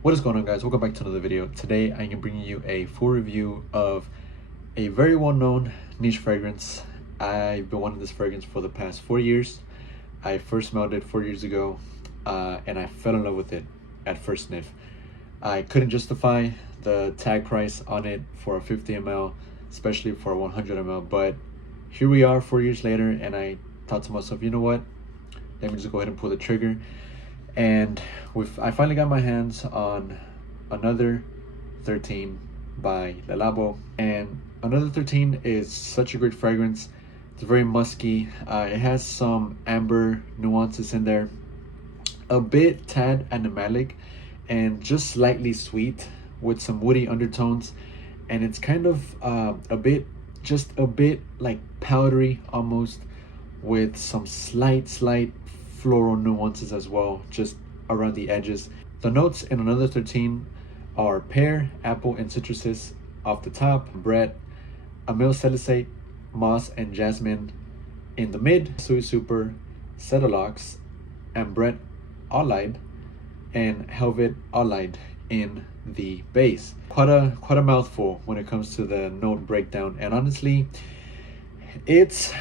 What is going on, guys? Welcome back to another video. Today I am bringing you a full review of a very well-known niche fragrance. I've been wanting this fragrance for the past 4 years. I first smelled it 4 years ago and I fell in love with it at first sniff. I couldn't justify the tag price on it for a 50 ml, especially for a 100 ml, but here we are 4 years later, and I thought to myself, you know what, let me just go ahead and pull the trigger. And I finally got my hands on Another 13 by Labo. And Another 13 is such a great fragrance. It's very musky. It has some amber nuances in there, a bit tad animalic, and just slightly sweet with some woody undertones. And it's kind of just a bit like powdery almost, with some slight floral nuances as well, just around the edges. The notes in Another 13 are pear, apple, and citruses off the top, bread, amyl salicylate, moss, and jasmine in the mid, sui super, cedalox, ambret alide, and helvet alide in the base. Quite a mouthful when it comes to the note breakdown, and honestly, it's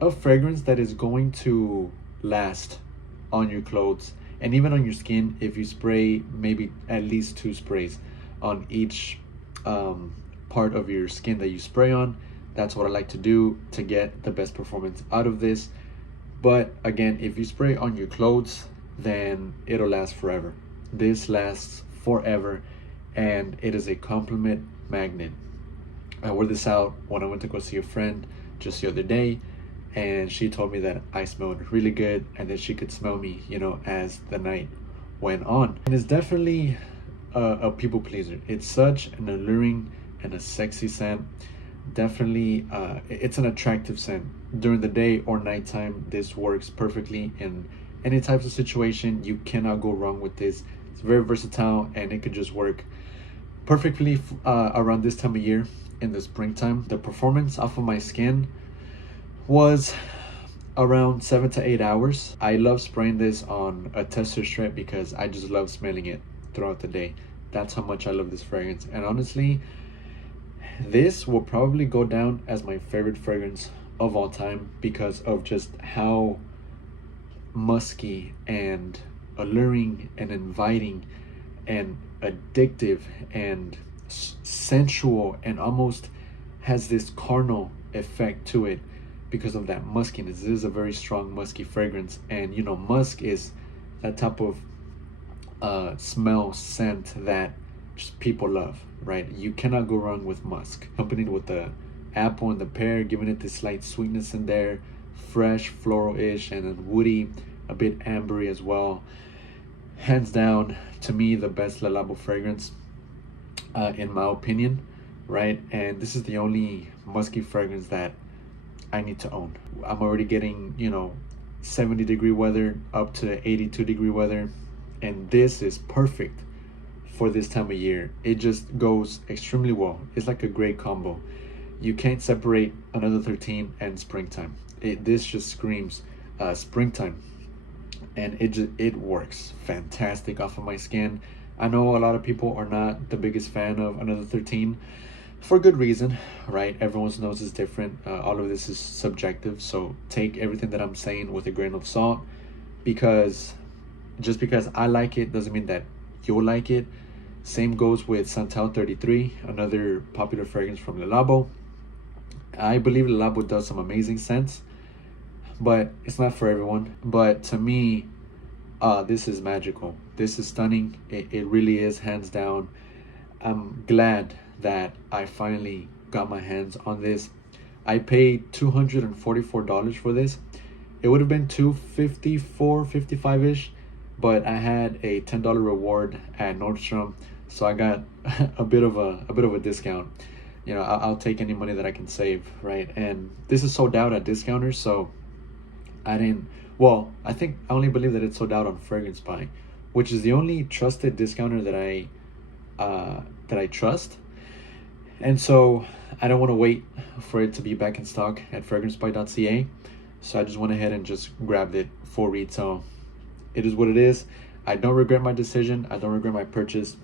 a fragrance that is going to last on your clothes and even on your skin if you spray maybe at least 2 sprays on each part of your skin that you spray on. That's what I like to do to get the best performance out of this. But again, if you spray on your clothes, then it'll last forever. This lasts forever, and it is a compliment magnet. I wore this out when I went to go see a friend just the other day, and she told me that I smelled really good and that she could smell me, as the night went on. And it's definitely a people pleaser. It's such an alluring and a sexy scent. Definitely, it's an attractive scent. During the day or nighttime, this works perfectly in any types of situation. You cannot go wrong with this. It's very versatile, and it could just work perfectly around this time of year in the springtime. The performance off of my skin was around 7 to 8 hours. I love spraying this on a tester strip because I just love smelling it throughout the day. That's how much I love this fragrance. And honestly, this will probably go down as my favorite fragrance of all time because of just how musky and alluring and inviting and addictive and sensual, and almost has this carnal effect to it because of that muskiness. This is a very strong musky fragrance, and musk is that type of smell, scent that just people love, right? You cannot go wrong with musk, accompanied with the apple and the pear, giving it this slight sweetness in there, fresh, floral-ish, and then woody, a bit ambery as well. Hands down, to me, the best Le Labo fragrance, in my opinion, right? And this is the only musky fragrance that I need to own. I'm already getting 70-degree weather up to 82-degree weather, and this is perfect for this time of year. It just goes extremely well. It's like a great combo. You can't separate Another 13 and springtime. This just screams springtime, and it works fantastic off of my skin. I know a lot of people are not the biggest fan of Another 13, for good reason, right? Everyone's nose is different. All of this is subjective, so take everything that I'm saying with a grain of salt, because just because I like it doesn't mean that you'll like it. Same goes with Santal 33, another popular fragrance from Le Labo. I believe Le Labo does some amazing scents, but it's not for everyone. But to me, this is magical. This is stunning. It really is, hands down. I'm glad that I finally got my hands on this. I paid $244 for this. It would have been $254, $55-ish, but I had a $10 reward at Nordstrom, so I got a bit of a discount. I'll take any money that I can save, right? And this is sold out at discounters, so I think I only believe that it's sold out on Fragrance Buy, which is the only trusted discounter that I trust. And so I don't want to wait for it to be back in stock at fragrancebuy.ca. So I just went ahead and just grabbed it for retail. It is what it is. I don't regret my decision. I don't regret my purchase.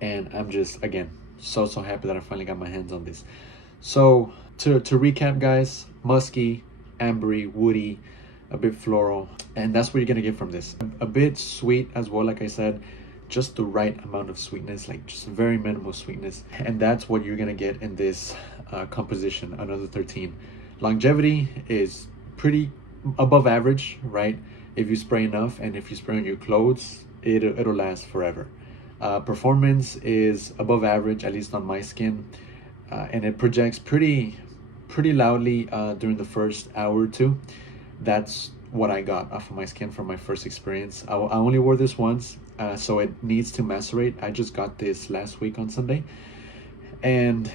And I'm just, again, so happy that I finally got my hands on this. So to recap, guys, musky, ambery, woody, a bit floral, and that's what you're gonna get from this. A bit sweet as well, like I said, just the right amount of sweetness, like just very minimal sweetness, and that's what you're gonna get in this composition, another 13. Longevity is pretty above average, right? If you spray enough, and if you spray on your clothes, it'll last forever. Performance is above average, at least on my skin, and it projects pretty loudly during the first hour or two. That's what I got off of my skin from my first experience. I only wore this once, so it needs to macerate. I just got this last week on Sunday, and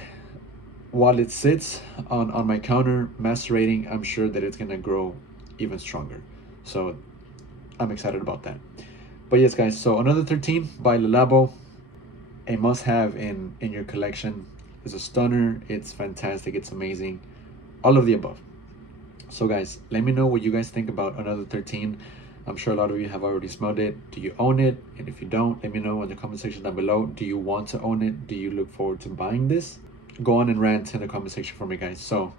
while it sits on my counter macerating, I'm sure that it's gonna grow even stronger. So I'm excited about that. But yes, guys, so another 13 by Labo, a must-have in your collection. It's a stunner, it's fantastic, it's amazing, all of the above. So guys, let me know what you guys think about another 13. I'm sure a lot of you have already smelled it. Do you own it? And if you don't, let me know in the comment section down below. Do you want to own it? Do you look forward to buying this? Go on and rant in the comment section for me, guys. So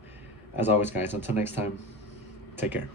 as always, guys, until next time, take care.